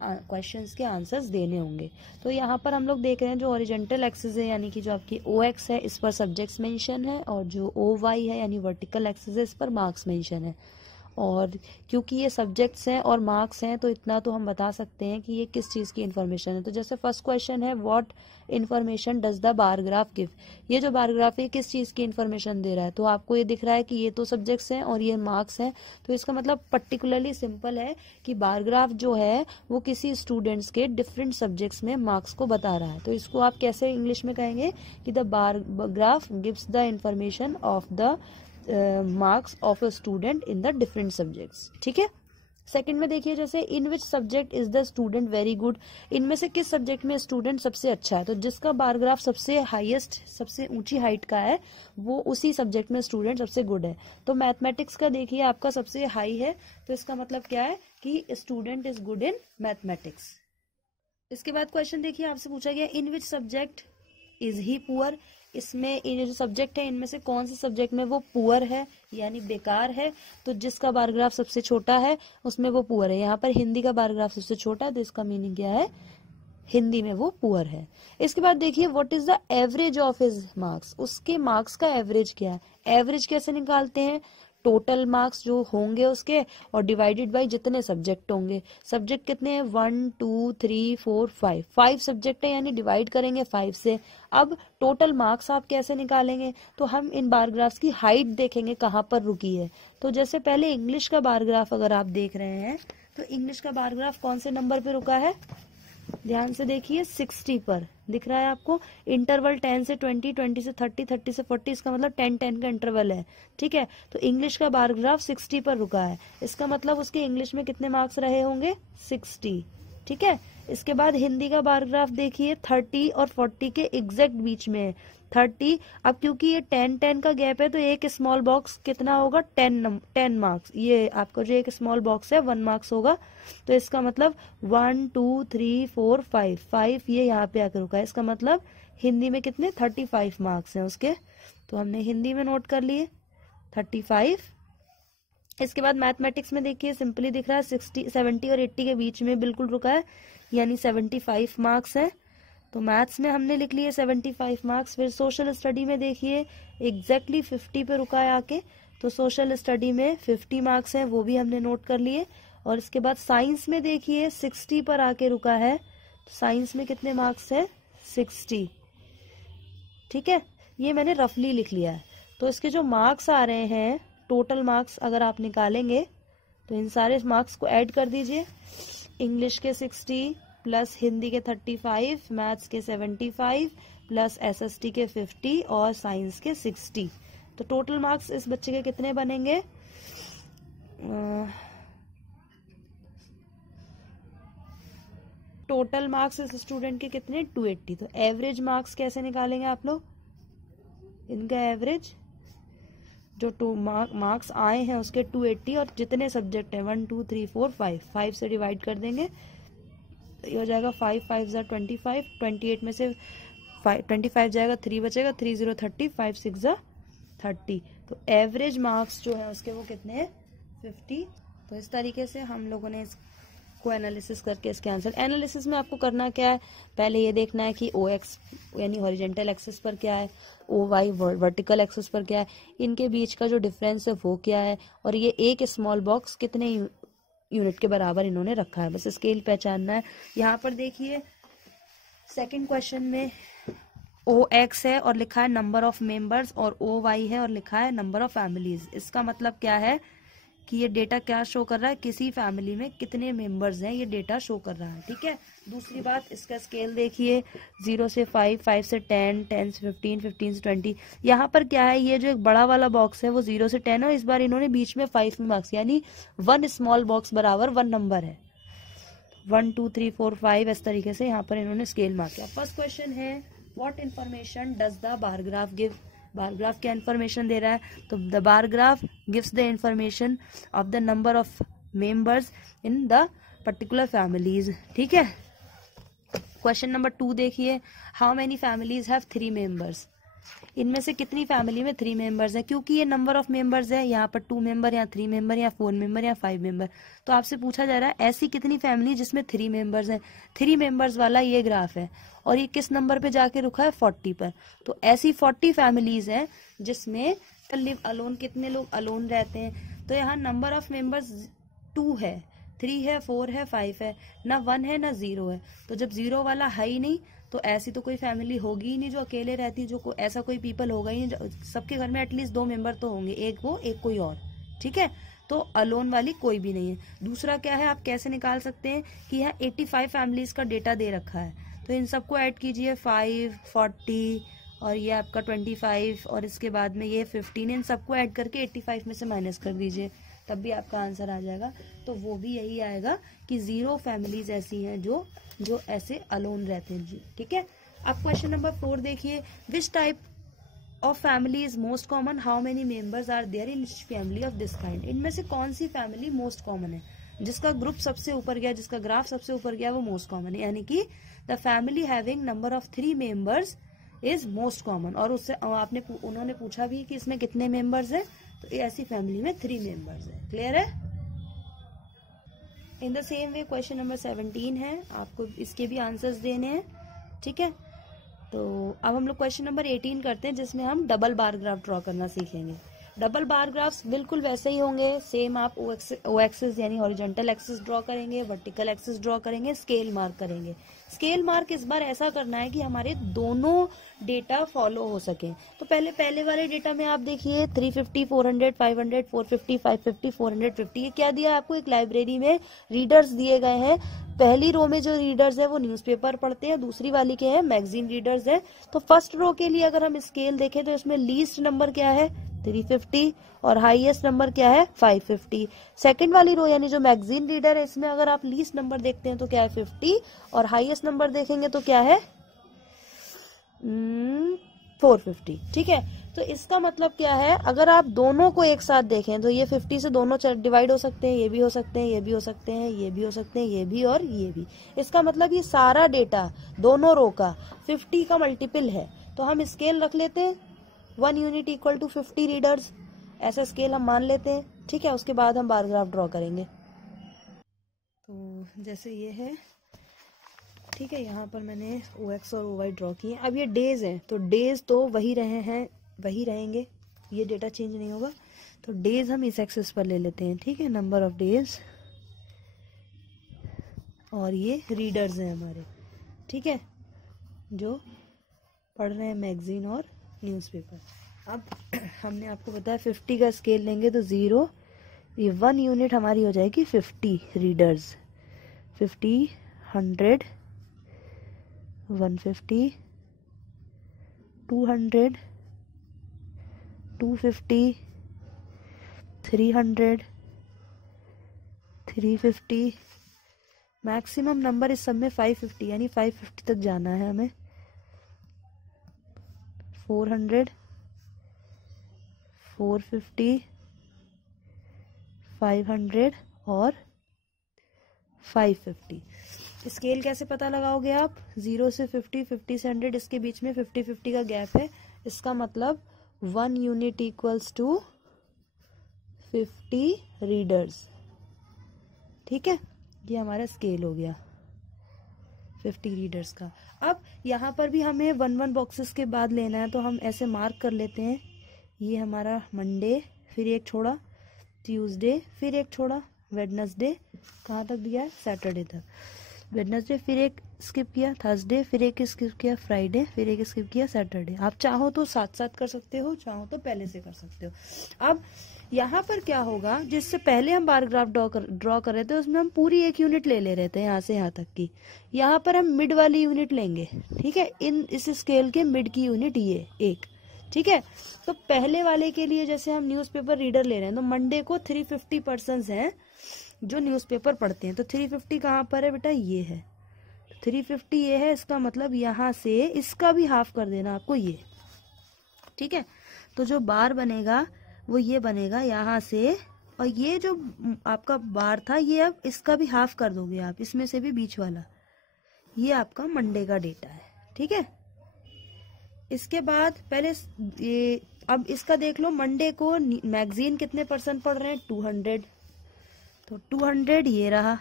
क्वेश्चंस के आंसर्स देने होंगे। तो यहाँ पर हम लोग देख रहे हैं जो ओरिजेंटल एक्सिस है यानी कि जो आपकी OX है इस पर सब्जेक्ट्स मेंशन है और जो OY है यानी वर्टिकल एक्सिस है इस पर मार्क्स मेंशन है। और क्योंकि ये सब्जेक्ट्स हैं और मार्क्स हैं तो इतना तो हम बता सकते हैं कि ये किस चीज़ की इन्फॉर्मेशन है। तो जैसे फर्स्ट क्वेश्चन है what information does the bar graph give. ये जो बार ग्राफ है किस चीज़ की इन्फॉर्मेशन दे रहा है। तो आपको ये दिख रहा है कि ये तो सब्जेक्ट्स हैं और ये मार्क्स हैं। तो इसका मतलब पर्टिकुलरली सिंपल है कि बार ग्राफ जो है वो किसी स्टूडेंट्स के डिफरेंट सब्जेक्ट्स में मार्क्स को बता रहा है। तो इसको आप कैसे इंग्लिश में कहेंगे कि the bar graph gives the information of the marks of a student in the different subjects. ठीक है। सेकंड में देखिए जैसे in which subject is the student very good. इनमें से किस सब्जेक्ट में स्टूडेंट सबसे अच्छा है। तो जिसका बार ग्राफ सबसे हाईएस्ट सबसे ऊंची हाइट का है वो उसी सब्जेक्ट में स्टूडेंट सबसे गुड है। तो मैथमेटिक्स का देखिए आपका सबसे हाई है तो इसका मतलब क्या है कि student is good in mathematics. इसके बाद क्वेश्चन देखिए आपसे पूछा गया in which subject is he poor. इसमें ये जो सब्जेक्ट है इनमें से कौन से सब्जेक्ट में वो पुअर है यानी बेकार है। तो जिसका बार ग्राफ सबसे छोटा है उसमें वो पुअर है। यहाँ पर हिंदी का बार ग्राफ सबसे छोटा है तो इसका मीनिंग क्या है हिंदी में वो पुअर है। इसके बाद देखिए what is the average of his marks. उसके मार्क्स का एवरेज क्या है। एवरेज कैसे निकालते हैं, टोटल मार्क्स जो होंगे उसके और डिवाइडेड बाय जितने सब्जेक्ट होंगे। सब्जेक्ट कितने हैं 1 2 3 4 5 5 सब्जेक्ट है यानी डिवाइड करेंगे 5 से। अब टोटल मार्क्स आप कैसे निकालेंगे, तो हम इन बार ग्राफ्स की हाइट देखेंगे कहाँ पर रुकी है। तो जैसे पहले इंग्लिश का बार ग्राफ अगर आप देख रहे हैं तो इंग्लिश का बार ग्राफ कौन से नंबर पे रुका है, ध्यान से देखिए 60 पर दिख रहा है आपको। इंटरवल 10 से 20, 20 से 30, 30 से 40, इसका मतलब 10 का इंटरवल है। ठीक है, तो इंग्लिश का बार ग्राफ 60 पर रुका है। इसका मतलब उसके इंग्लिश में कितने मार्क्स रहे होंगे 60। ठीक है, इसके बाद हिंदी का बार ग्राफ देखिए 30 और 40 के एग्जैक्ट बीच में है 30। अब क्योंकि ये 10 का गैप है तो एक स्मॉल बॉक्स कितना होगा 10 मार्क्स। ये आपका जो एक स्मॉल बॉक्स है 1 मार्क्स होगा। तो इसका मतलब 1 2 3 4 5 ये यहाँ पे आकर रुका है। इसका मतलब हिंदी में कितने 35 मार्क्स हैं उसके। तो हमने हिंदी में नोट कर लिए 35। इसके बाद मैथमेटिक्स में देखिए सिंपली दिख रहा है 70 और 80 के बीच में बिल्कुल रुका है यानी 75 मार्क्स है। तो मैथ्स में हमने लिख लिए 75 मार्क्स। फिर सोशल स्टडी में देखिए एग्जैक्टली 50 पे रुका है आके। तो सोशल स्टडी में 50 मार्क्स हैं वो भी हमने नोट कर लिए। और इसके बाद साइंस में देखिए 60 पर आके रुका है। तो साइंस में कितने मार्क्स है 60। ठीक है, ये मैंने रफली लिख लिया है। तो इसके जो मार्क्स आ रहे हैं टोटल मार्क्स अगर आप निकालेंगे तो इन सारे मार्क्स को ऐड कर दीजिए। इंग्लिश के 60 प्लस हिंदी के 35, मैथ्स के 75 प्लस SST के 50 और साइंस के 60। तो टोटल मार्क्स इस बच्चे के कितने बनेंगे, टोटल मार्क्स इस स्टूडेंट के कितने 280। तो एवरेज मार्क्स कैसे निकालेंगे आप लोग, इनका एवरेज जो मार्क्स आए हैं उसके 280 और जितने सब्जेक्ट हैं 1 2 3 4 5 से डिवाइड कर देंगे तो ये हो जाएगा 5 5 25, 28 में से 25 जाएगा, 3 बचेगा, 3 0 30, 5 6 30। तो एवरेज मार्क्स जो है उसके वो कितने हैं 50। तो इस तरीके से हम लोगों ने इसको एनालिसिस करके इसके आंसर, एनालिसिस में आपको करना क्या है, पहले ये देखना है कि OX यानी हॉरिजेंटल एक्सिस पर क्या है, OY वर्टिकल एक्सिस पर क्या है, इनके बीच का जो डिफरेंस है वो क्या है, और ये एक स्मॉल बॉक्स कितने यूनिट के बराबर इन्होंने रखा है, बस स्केल पहचानना है। यहाँ पर देखिए सेकंड क्वेश्चन में OX है और लिखा है नंबर ऑफ मेंबर्स, और OY है और लिखा है नंबर ऑफ फैमिलीज। इसका मतलब क्या है कि ये डेटा क्या शो कर रहा है, किसी फैमिली में कितने मेंबर्स हैं ये डेटा शो कर रहा है, ठीक है। दूसरी बात, इसका स्केल देखिए 0 से 5, 5 से 10, 10 से 15, 15 से 20। यहाँ पर क्या है, ये जो एक बड़ा वाला बॉक्स है वो 0 से 10 है, इस बार इन्होंने बीच में 5 में मार्क्स, यानी 1 स्मॉल बॉक्स बराबर 1 नंबर है, 1 2 3 4 5 इस तरीके से यहाँ पर इन्होंने स्केल मार्क किया। फर्स्ट क्वेश्चन है what information does the bar graph give. Bar graph क्या इन्फॉर्मेशन दे रहा है, तो the bar graph gives the information of the number of members in the particular families, ठीक है। क्वेश्चन नंबर 2 देखिए, how many families have 3 members. इनमें से कितनी फैमिली में 3 मेंबर्स हैं, क्योंकि ये नंबर ऑफ मेंबर्स है, यहाँ पर 2 मेंबर या 3 मेंबर या 4 मेंबर या 5 मेंबर, तो आपसे पूछा जा रहा है ऐसी कितनी फैमिली जिसमें 3 मेंबर्स हैं। 3 मेंबर्स वाला ये ग्राफ है और ये किस नंबर पे जाके रुका है 40 पर, तो ऐसी 40 फैमिलीज हैं जिसमें लिव अलोन, कितने लोग अलोन रहते हैं। तो यहाँ नंबर ऑफ मेंबर्स 2 है, 3 है, 4 है, 5 है, ना 1 है ना 0 है। तो जब 0 वाला है ही नहीं तो ऐसी तो कोई फैमिली होगी ही नहीं जो अकेले रहती, जो ऐसा कोई पीपल होगा ही नहीं, सबके घर में एटलीस्ट 2 मेंबर तो होंगे, एक वो एक कोई और, ठीक है। तो अलोन वाली कोई भी नहीं है। दूसरा क्या है, आप कैसे निकाल सकते हैं कि यहाँ 85 फैमिलीज का डेटा दे रखा है, तो इन सबको ऐड कीजिए, 5 40 और ये आपका 25 और इसके बाद में ये 15, इन सबको ऐड करके 85 में से माइनस कर दीजिए, तब भी आपका आंसर आ जाएगा। तो वो भी यही आएगा कि 0 फैमिलीज ऐसी हैं जो ऐसे अलोन रहते हैं जी, ठीक है। अब क्वेश्चन नंबर 4 देखिए, which type of family is most common, how many members are there in family of this kind. इनमें से कौन सी फैमिली मोस्ट कॉमन है, जिसका ग्रुप सबसे ऊपर गया, जिसका ग्राफ सबसे ऊपर गया वो मोस्ट कॉमन है, यानी कि the family having number of 3 members is most common. और उससे उन्होंने पूछा भी कि इसमें कितने मेंबर्स हैं, तो ऐसी फैमिली में 3 मेंबर्स है। क्लियर है। In the same way question number 17 है, आपको इसके भी आंसर्स देने हैं, ठीक है। तो अब हम लोग क्वेश्चन नंबर 18 करते हैं, जिसमें हम डबल बार ग्राफ ड्रॉ करना सीखेंगे। डबल बार ग्राफ्स बिल्कुल वैसे ही होंगे, सेम आप ओ एक्सिस यानी हॉरिजॉन्टल एक्सिस ड्रॉ करेंगे, वर्टिकल एक्सिस ड्रॉ करेंगे, स्केल मार्क करेंगे। स्केल मार्क इस बार ऐसा करना है कि हमारे दोनों डेटा फॉलो हो सके। तो पहले वाले डेटा में आप देखिए 350, 400, 500, 450, 550, 450, ये क्या दिया आपको, एक लाइब्रेरी में रीडर्स दिए गए हैं। पहली रो में जो रीडर्स है वो न्यूज़पेपर पढ़ते हैं, दूसरी वाली के हैं मैगजीन रीडर्स है। तो फर्स्ट रो के लिए अगर हम स्केल देखें तो इसमें लीस्ट नंबर क्या है 350 और हाईएस्ट नंबर क्या है 550। सेकंड वाली रो यानी जो मैगजीन रीडर है, इसमें अगर आप लीस्ट नंबर देखते हैं तो क्या है 50 और हाईएस्ट नंबर देखेंगे तो क्या है 450, ठीक है। तो इसका मतलब क्या है, अगर आप दोनों को एक साथ देखें तो ये 50 से दोनों डिवाइड हो सकते हैं, ये भी हो सकते हैं, ये भी हो सकते हैं, ये भी हो सकते हैं, ये भी और ये भी। इसका मतलब ये सारा डेटा दोनों रो का 50 का मल्टीपल है। तो हम स्केल रख लेते हैं 1 यूनिट इक्वल टू 50 रीडर्स, ऐसा स्केल हम मान लेते हैं, ठीक है। उसके बाद हम बार ग्राफ ड्रॉ करेंगे। तो जैसे ये है, ठीक है, यहाँ पर मैंने OX और OY ड्रॉ किए। अब ये डेज हैं, तो डेज तो वही रहेंगे, ये डेटा चेंज नहीं होगा। तो डेज हम इस एक्सिस पर ले लेते हैं, ठीक है, नंबर ऑफ डेज, और ये रीडर्स हैं हमारे, ठीक है, जो पढ़ रहे हैं मैगजीन और न्यूज़पेपर। अब हमने आपको बताया 50 का स्केल लेंगे तो 0, ये 1 यूनिट हमारी हो जाएगी 50 रीडर्स, 50, 100, 150, 200, 250, 300, 350, मैक्सिमम नंबर इस सब में 550, यानी 550 तक जाना है हमें, 400, 450, 500 और 550। स्केल कैसे पता लगाओगे आप? 0 से 50, 50 से 100, इसके बीच में 50-50 का गैप है, इसका मतलब 1 यूनिट इक्वल्स टू 50 रीडर्स। ठीक है, ये हमारा स्केल हो गया 50 रीडर्स का। अब यहाँ पर भी हमें 1-1 बॉक्सेस के बाद लेना है, तो हम ऐसे मार्क कर लेते हैं। ये हमारा मंडे, फिर एक छोड़ा ट्यूसडे, फिर एक छोड़ा वेडनेसडे, कहाँ तक दिया है? सैटरडे तक। वेडनेसडे, फिर एक स्किप किया थर्सडे, फिर एक स्किप किया फ्राइडे, फिर एक स्किप किया सैटरडे। आप चाहो तो साथ साथ कर सकते हो, चाहो तो पहले से कर सकते हो। अब यहाँ पर क्या होगा, जिससे पहले हम बार ग्राफ ड्रॉ कर रहे थे उसमें हम पूरी एक यूनिट ले रहे थे यहाँ से यहाँ तक की। यहाँ पर हम मिड वाली यूनिट लेंगे। ठीक है, इस स्केल के मिड की यूनिट ये एक। ठीक है, तो पहले वाले के लिए जैसे हम न्यूज़पेपर रीडर ले रहे हैं, तो मंडे को 350 पर्सन्स हैं जो न्यूज़पेपर पढ़ते हैं। तो 350 कहाँ पर है बेटा? ये है 350, ये है। इसका मतलब यहाँ से इसका भी हाफ कर देना आपको ये। ठीक है, तो जो बार बनेगा वो ये बनेगा यहाँ से, और ये जो आपका बार था ये अब इसका भी हाफ कर दोगे आप, इसमें से भी बीच वाला। ये आपका मंडे का डेटा है। ठीक है, इसके बाद पहले ये अब इसका देख लो, मंडे को मैगजीन कितने परसेंट पढ़ रहे हैं? 200, तो 200 ये रहा।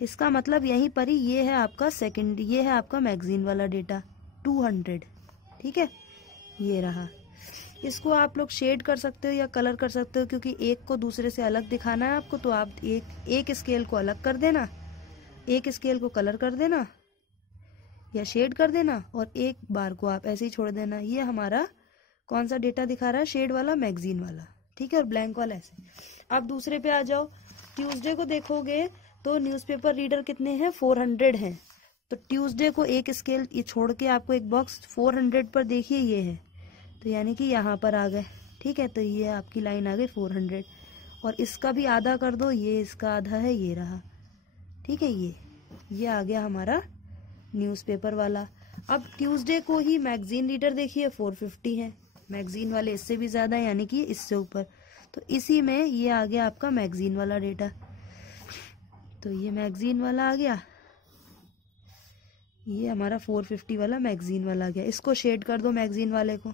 इसका मतलब यहीं पर ही ये है आपका सेकंड, ये है आपका मैगजीन वाला डेटा 200। ठीक है, ये रहा। इसको आप लोग शेड कर सकते हो या कलर कर सकते हो, क्योंकि एक को दूसरे से अलग दिखाना है आपको, तो आप एक स्केल को अलग कर देना, एक स्केल को कलर कर देना या शेड कर देना, और एक बार को आप ऐसे ही छोड़ देना। ये हमारा कौन सा डेटा दिखा रहा है? शेड वाला, मैगजीन वाला। ठीक है, और ब्लैंक वाला ऐसे। अब दूसरे पे आ जाओ। ट्यूसडे को देखोगे तो न्यूज़पेपर रीडर कितने हैं? 400 हैं। तो ट्यूसडे को एक स्केल ये छोड़ के आपको एक बॉक्स 400 पर देखिए ये है, तो यानी कि यहाँ पर आ गए। ठीक है, तो ये आपकी लाइन आ गई 400, और इसका भी आधा कर दो, ये इसका आधा है, ये रहा। ठीक है, ये आ गया हमारा न्यूज़पेपर वाला। अब ट्यूसडे को ही मैगजीन रीडर देखिए 450 है, मैगजीन वाले इससे भी ज्यादा है, यानी कि इससे ऊपर। तो इसी में ये आ गया आपका मैगजीन वाला डेटा। तो ये मैगजीन वाला आ गया, ये हमारा 450 वाला मैगजीन वाला आ गया। इसको शेड कर दो मैगजीन वाले को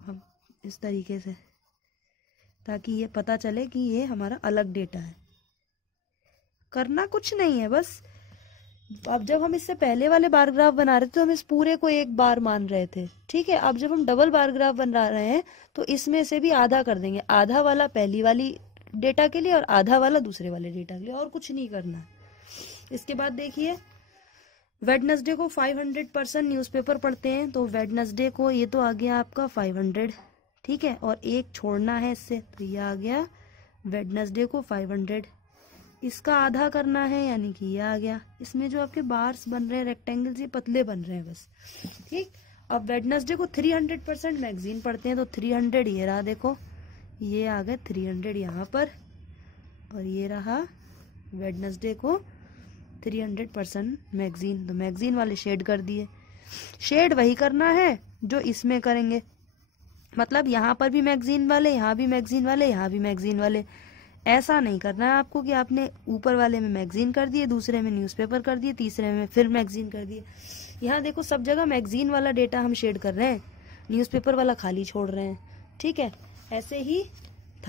हम इस तरीके से, ताकि ये पता चले कि ये हमारा अलग डेटा है। करना कुछ नहीं है, बस अब जब हम इससे पहले वाले बार ग्राफ बना रहे थे तो हम इस पूरे को एक बार मान रहे थे। ठीक है, अब जब हम डबल बार ग्राफ बना रहे हैं तो इसमें से भी आधा कर देंगे, आधा वाला पहली वाली डेटा के लिए और आधा वाला दूसरे वाले डेटा के लिए, और कुछ नहीं करना। इसके बाद देखिए, वेडनेसडे को 500% न्यूज़पेपर पढ़ते हैं, तो वेडनेसडे को ये तो आ गया आपका 500। ठीक है, और एक छोड़ना है इससे, तो ये आ गया वेडनेसडे को 500। इसका आधा करना है, यानी कि ये आ गया। इसमें जो आपके बार्स बन रहे हैं रेक्टेंगल्स, ये पतले बन रहे हैं बस। ठीक, अब वेडनेसडे को 300% मैगजीन पढ़ते हैं, तो 300 ये रहा, देखो ये आ गए 300 यहाँ पर, और ये रहा वेडनेसडे को 300% मैगजीन। तो मैगजीन वाले शेड कर दिए। शेड वही करना है जो इसमें करेंगे, मतलब यहाँ पर भी मैगजीन वाले, यहाँ भी मैगजीन वाले, यहाँ भी मैगजीन वाले। ऐसा नहीं करना है आपको कि आपने ऊपर वाले में मैगजीन कर दिए, दूसरे में न्यूज़पेपर कर दिए, तीसरे में फिर मैगजीन कर दिए। यहाँ देखो सब जगह मैगजीन वाला डेटा हम शेड कर रहे हैं, न्यूज़पेपर वाला खाली छोड़ रहे हैं। ठीक है, ऐसे ही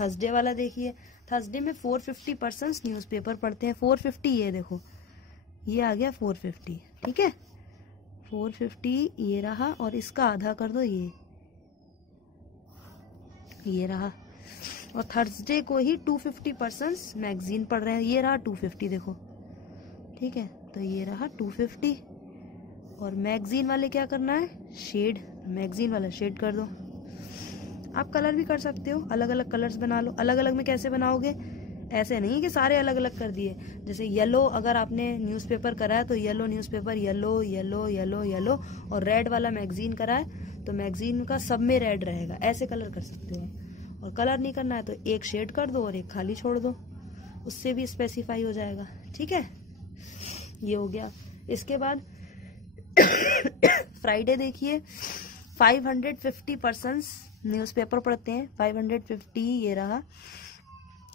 थर्सडे वाला देखिए, थर्सडे में 450% न्यूज़पेपर पढ़ते हैं। 450 ये देखो, ये आ गया 450। ठीक है, 450 ये रहा, और इसका आधा कर दो, ये रहा। और थर्सडे को ही 250% मैगजीन पढ़ रहे हैं, ये रहा 250 देखो। ठीक है, तो ये रहा 250, और मैगजीन वाले क्या करना है? शेड, मैगजीन वाला शेड कर दो। आप कलर भी कर सकते हो, अलग अलग कलर्स बना लो। अलग अलग में कैसे बनाओगे? ऐसे नहीं कि सारे अलग अलग कर दिए। जैसे येलो अगर आपने न्यूज़पेपर करा है तो yellow newspaper, yellow yellow yellow yellow, और रेड वाला मैगजीन करा है तो मैगजीन का सब में रेड रहेगा। ऐसे कलर कर सकते हो। और कलर नहीं करना है तो एक शेड कर दो और एक खाली छोड़ दो, उससे भी स्पेसिफाई हो जाएगा। ठीक है, ये हो गया। इसके बाद फ्राइडे देखिए, 550 पर्सन्स न्यूज़पेपर पढ़ते हैं। 550 ये रहा,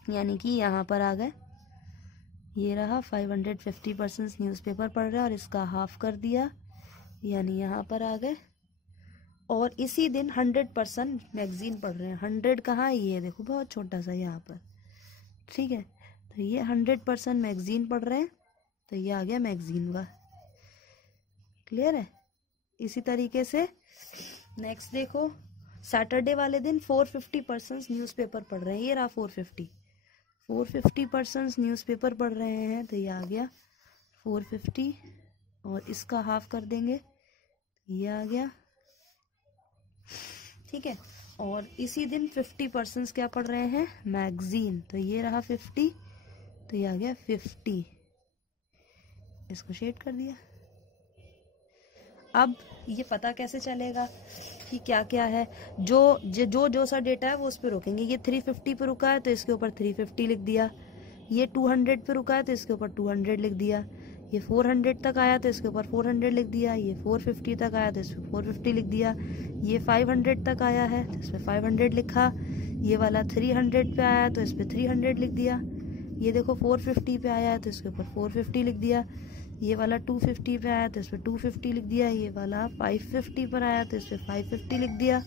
यानी कि यहाँ पर आ गए, ये रहा 550 पर्सन्स न्यूज़पेपर पढ़ रहे हैं और इसका हाफ कर दिया, यानी यहाँ पर आ गए। और इसी दिन 100% मैगजीन पढ़ रहे हैं। 100 कहाँ, ये देखो बहुत छोटा सा यहाँ पर, ठीक है। तो ये 100% मैगजीन पढ़ रहे हैं, तो ये आ गया मैगजीन का। क्लियर है। इसी तरीके से नेक्स्ट देखो, सैटरडे वाले दिन 450 पर्सन्स न्यूज़पेपर पढ़ रहे हैं। ये रहा 450 पर्सन्स न्यूज़पेपर पढ़ रहे हैं, तो ये आ गया 450 और इसका हाफ कर देंगे, ये आ गया, ठीक है। और इसी दिन 50 पर्सन्स क्या पढ़ रहे हैं, मैगजीन, तो ये रहा 50, तो ये आ गया 50, इसको शेड कर दिया। अब ये पता कैसे चलेगा कि क्या क्या है, जो सा डेटा है वो उस पर रोकेंगे। ये 350 पे रुका है तो इसके ऊपर 350 लिख दिया, ये 200 पे रुका है तो इसके ऊपर 200 लिख दिया, ये 400 तक आया तो इसके ऊपर 400 लिख दिया, ये 450 तक आया तो इसमें 450 लिख दिया, ये 500 तक आया है तो इसमें 500 लिखा, ये वाला 300 पे आया तो इस पर 300 लिख दिया, ये देखो 450 पे आया है तो इसके ऊपर 450 लिख दिया, ये वाला 250 पे आया तो इस पर 250 लिख दिया, ये वाला 550 पर आया तो इस पर 550 लिख दिया,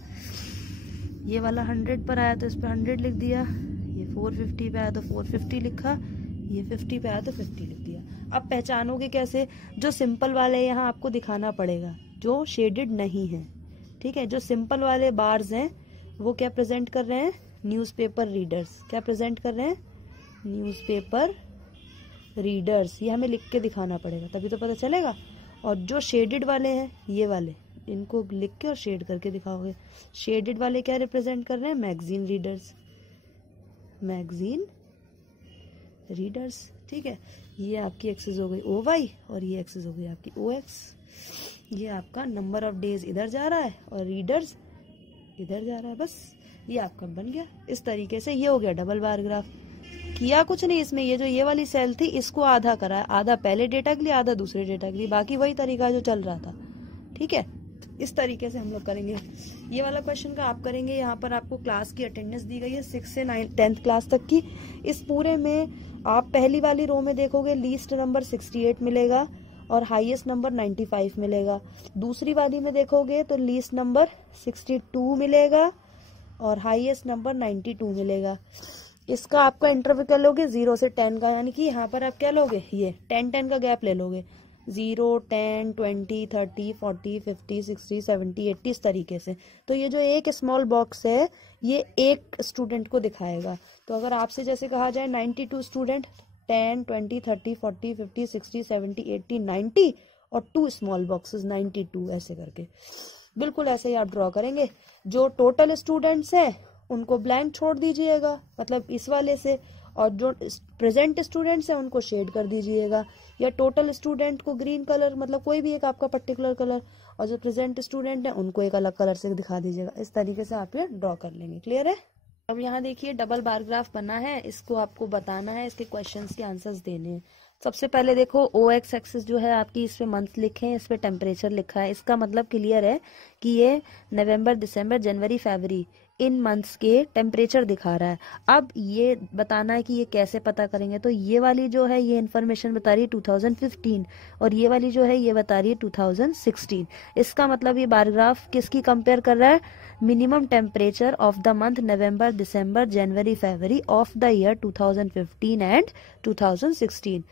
ये वाला 100 पर आया तो इस पर 100 लिख दिया, ये 450 पे आया तो 450 लिखा, ये 50 पे आया तो 50 लिख दिया। अब पहचानोगे कैसे, जो सिंपल वाले यहाँ आपको दिखाना पड़ेगा, जो शेडेड नहीं है, ठीक है। जो सिंपल वाले बार्स हैं वो क्या प्रेजेंट कर रहे हैं, न्यूज़पेपर रीडर्स। क्या प्रेजेंट कर रहे हैं, न्यूज़पेपर रीडर्स। ये हमें लिख के दिखाना पड़ेगा तभी तो पता चलेगा। और जो शेडेड वाले हैं, ये वाले, इनको लिख के और शेड करके दिखाओगे। शेडेड वाले क्या रिप्रेजेंट कर रहे हैं, मैगजीन रीडर्स, मैगजीन रीडर्स, ठीक है। ये आपकी एक्सेस हो गई OY और ये एक्सेस हो गई आपकी OX। ये आपका नंबर ऑफ डेज इधर जा रहा है और रीडर्स इधर जा रहा है, बस ये आपका बन गया। इस तरीके से ये हो गया डबल बार ग्राफ। किया कुछ नहीं इसमें, ये जो ये वाली सेल थी इसको आधा करा, आधा पहले डेटा के लिए आधा दूसरे डेटा के लिए, बाकी वही तरीका जो चल रहा था, ठीक है। इस तरीके से हम लोग करेंगे। ये वाला क्वेश्चन का आप करेंगे। यहाँ पर आपको क्लास की अटेंडेंस दी गई है 6 से 10th क्लास तक की। इस पूरे में आप पहली वाली रो में देखोगे लीस्ट नंबर 68 मिलेगा और हाईएस्ट नंबर 95 मिलेगा। दूसरी वाली में देखोगे तो लीस्ट नंबर 62 मिलेगा और हाईएस्ट नंबर 92 मिलेगा। इसका आपका इंटरवल कर लोगे 0 से 10 का, यानी कि यहाँ पर आप क्या लोगे, ये 10 का गैप ले लोगे, 0, 10, 20, 30, 40, 50, 60, 70, 80 इस तरीके से। तो ये जो एक स्मॉल बॉक्स है ये एक स्टूडेंट को दिखाएगा। तो अगर आपसे जैसे कहा जाए 92 स्टूडेंट, 10, 20, 30, 40, 50, 60, 70, 80, 90 और 2 स्मॉल बॉक्सेस 92, ऐसे करके बिल्कुल ऐसे ही आप ड्रॉ करेंगे। जो टोटल स्टूडेंट्स है उनको ब्लैंक छोड़ दीजिएगा, मतलब इस वाले से, और जो प्रेजेंट स्टूडेंट्स हैं उनको शेड कर दीजिएगा, या टोटल स्टूडेंट को ग्रीन कलर, मतलब कोई भी एक आपका पर्टिकुलर कलर, और जो प्रेजेंट स्टूडेंट है उनको एक अलग कलर से दिखा दीजिएगा। इस तरीके से आप ये ड्रॉ कर लेंगे। क्लियर है। अब यहाँ देखिए डबल बार ग्राफ बना है, इसको आपको बताना है, इसके क्वेश्चंस के आंसर्स देने हैं। सबसे पहले देखो OX एक्सिस जो है आपकी, इस पे मंथ लिखे हैं, इस पे टेम्परेचर लिखा है। इसका मतलब क्लियर है कि ये नवंबर, दिसंबर, जनवरी, फरवरी इन मंथ्स के टेम्परेचर दिखा रहा है। अब ये बताना है कि ये कैसे पता करेंगे। तो ये वाली जो है ये इन्फॉर्मेशन बता रही है 2015 और ये वाली जो है ये बता रही है 2016। इसका मतलब ये बार ग्राफ किसकी कंपेयर कर रहा है, minimum temperature of the month November, December, January, February of the year 2015 and 2016।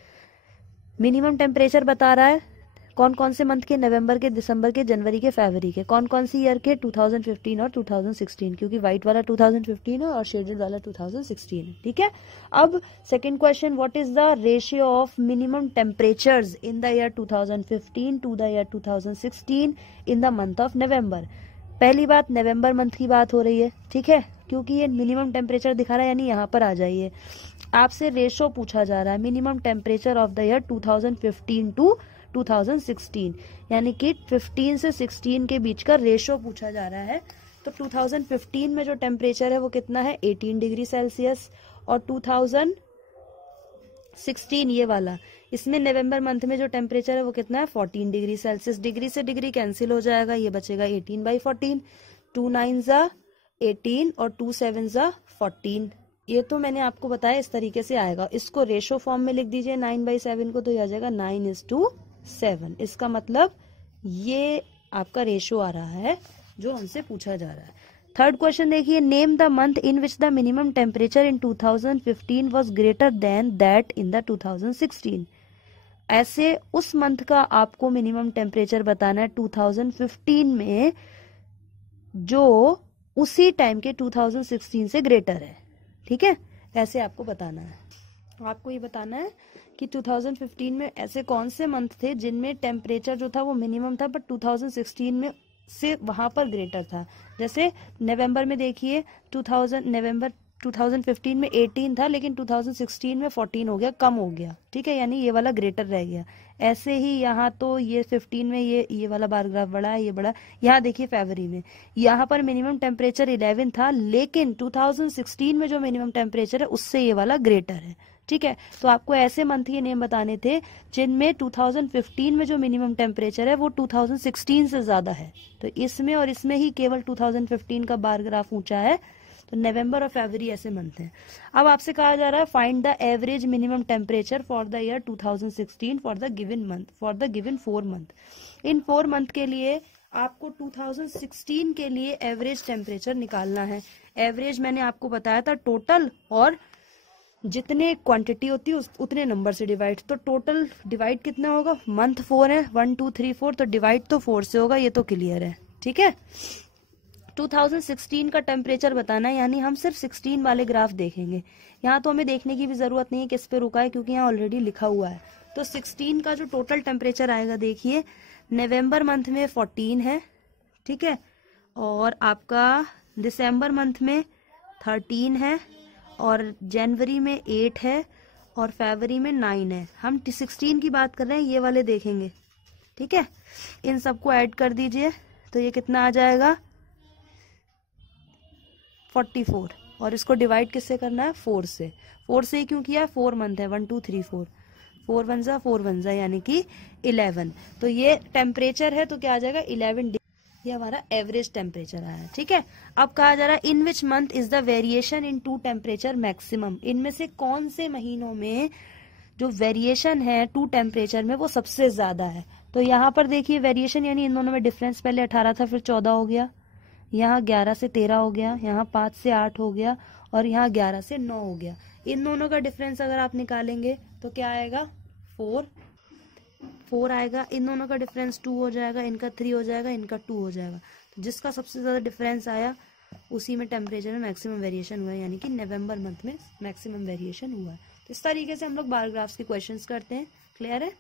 Minimum temperature बता रहा है कौन कौन से मंथ के, नवंबर के, दिसंबर के, जनवरी के, फरवरी के, कौन कौन सी ईयर के, 2015 और 2016, क्योंकि व्हाइट वाला 2015 है और शेडेड वाला 2016 है। ठीक है। अब second question, what is the ratio of minimum temperatures in the year 2015 to the year 2016 in the month of November. पहली बात, नवंबर मंथ की बात हो रही है, ठीक है, क्योंकि ये मिनिमम टेम्परेचर दिखा रहा है, यानी यहाँ पर आ जाइए। आपसे रेशो पूछा जा रहा है, minimum temperature of the year 2015 to 2016, यानी कि 15 से 16 के बीच का रेशो पूछा जा रहा है। तो 2015 में जो टेम्परेचर है वो कितना है, 18 डिग्री सेल्सियस, और 2016 ये वाला इसमें नवंबर मंथ में जो टेम्परेचर है वो कितना है 14 डिग्री सेल्सियस। डिग्री से डिग्री कैंसिल हो जाएगा, ये बचेगा 18/14। 2 9 ज़ा 18 और 2 7 ज़ा 14। ये तो मैंने आपको बताया इस तरीके से आएगा। इसको रेशो फॉर्म में लिख दीजिए 9/7 को, तो ये आ जाएगा 9:7। इसका मतलब ये आपका रेशो आ रहा है जो हमसे पूछा जा रहा है। थर्ड क्वेश्चन देखिए, name the month in which the minimum temperature in 2015 was greater than that in the 2016। ऐसे उस मंथ का आपको मिनिमम टेम्परेचर बताना है 2015 में जो उसी टाइम के 2016 से ग्रेटर है। ठीक है, ऐसे आपको बताना है। आपको ये बताना है कि 2015 में ऐसे कौन से मंथ थे जिनमें टेम्परेचर जो था वो मिनिमम था बट 2016 में से वहां पर ग्रेटर था। जैसे नवंबर में देखिए नवंबर 2015 में 18 था लेकिन 2016 में 14 हो गया, कम हो गया। ठीक है, यानी ये वाला ग्रेटर रह गया। ऐसे ही यहाँ तो ये 15 में ये वाला बार ग्राफ बड़ा है, ये बड़ा। यहाँ देखिए फरवरी में यहाँ पर मिनिमम टेम्परेचर 11 था लेकिन 2016 में जो मिनिमम टेम्परेचर है उससे ये वाला ग्रेटर है। ठीक है, तो आपको ऐसे मंथ के नेम बताने थे जिनमें 2015 में जो मिनिमम टेम्परेचर है वो 2016 से ज्यादा है। तो इसमें और इसमें ही केवल 2015 का बार ग्राफ ऊंचा है। तो नवंबर और फरवरी ऐसे मंथ हैं। अब आपसे कहा जा रहा है find the average minimum temperature for the year 2016 for the given month, for the given 4 month. In 4 month के लिए आपको 2016 के लिए एवरेज टेम्परेचर निकालना है। एवरेज मैंने आपको बताया था टोटल और जितने क्वांटिटी होती है उतने नंबर से डिवाइड। तो टोटल डिवाइड कितना होगा, मंथ 4 है, 1 2 3 4, तो डिवाइड तो 4 से होगा, ये तो क्लियर है। ठीक है, 2016 का टेम्परेचर बताना है, यानी हम सिर्फ 16 वाले ग्राफ देखेंगे। यहाँ तो हमें देखने की भी जरूरत नहीं है किस पे रुका है क्योंकि यहाँ ऑलरेडी लिखा हुआ है। तो 16 का जो टोटल टेम्परेचर आएगा देखिए, नवंबर मंथ में 14 है। ठीक है, और आपका दिसंबर मंथ में 13 है, और जनवरी में 8 है, और फरवरी में 9 है। हम 16 की बात कर रहे हैं, ये वाले देखेंगे। ठीक है, इन सबको ऐड कर दीजिए तो ये कितना आ जाएगा 44, और इसको डिवाइड किससे करना है 4 से। 4 से ही क्यों किया, 4 मंथ है, 1 2 3 4, 4 1 जा 4 1 जा यानी कि 11। तो ये टेम्परेचर है तो क्या आ जाएगा 11, ये हमारा एवरेज टेम्परेचर आया। ठीक है, अब कहा जा रहा है in which month is the variation in to temperature maximum. इनमें से कौन से महीनों में जो वेरिएशन है टू टेम्परेचर में वो सबसे ज्यादा है। तो यहाँ पर देखिए वेरिएशन यानी इन दोनों में डिफरेंस, पहले 18 था फिर 14 हो गया, यहाँ 11 से 13 हो गया, यहाँ 5 से 8 हो गया, और यहाँ 11 से 9 हो गया। इन दोनों का डिफरेंस अगर आप निकालेंगे तो क्या आएगा 4 आएगा। इन दोनों का डिफरेंस 2 हो जाएगा, इनका 3 हो जाएगा, इनका 2 हो जाएगा। तो जिसका सबसे ज्यादा डिफरेंस आया उसी में टेम्परेचर में मैक्सिमम वेरिएशन हुआ है, यानी कि नवंबर मंथ में मैक्सिमम वेरिएशन हुआ है। तो इस तरीके से हम लोग बार ग्राफ्स के क्वेश्चंस करते हैं। क्लियर है।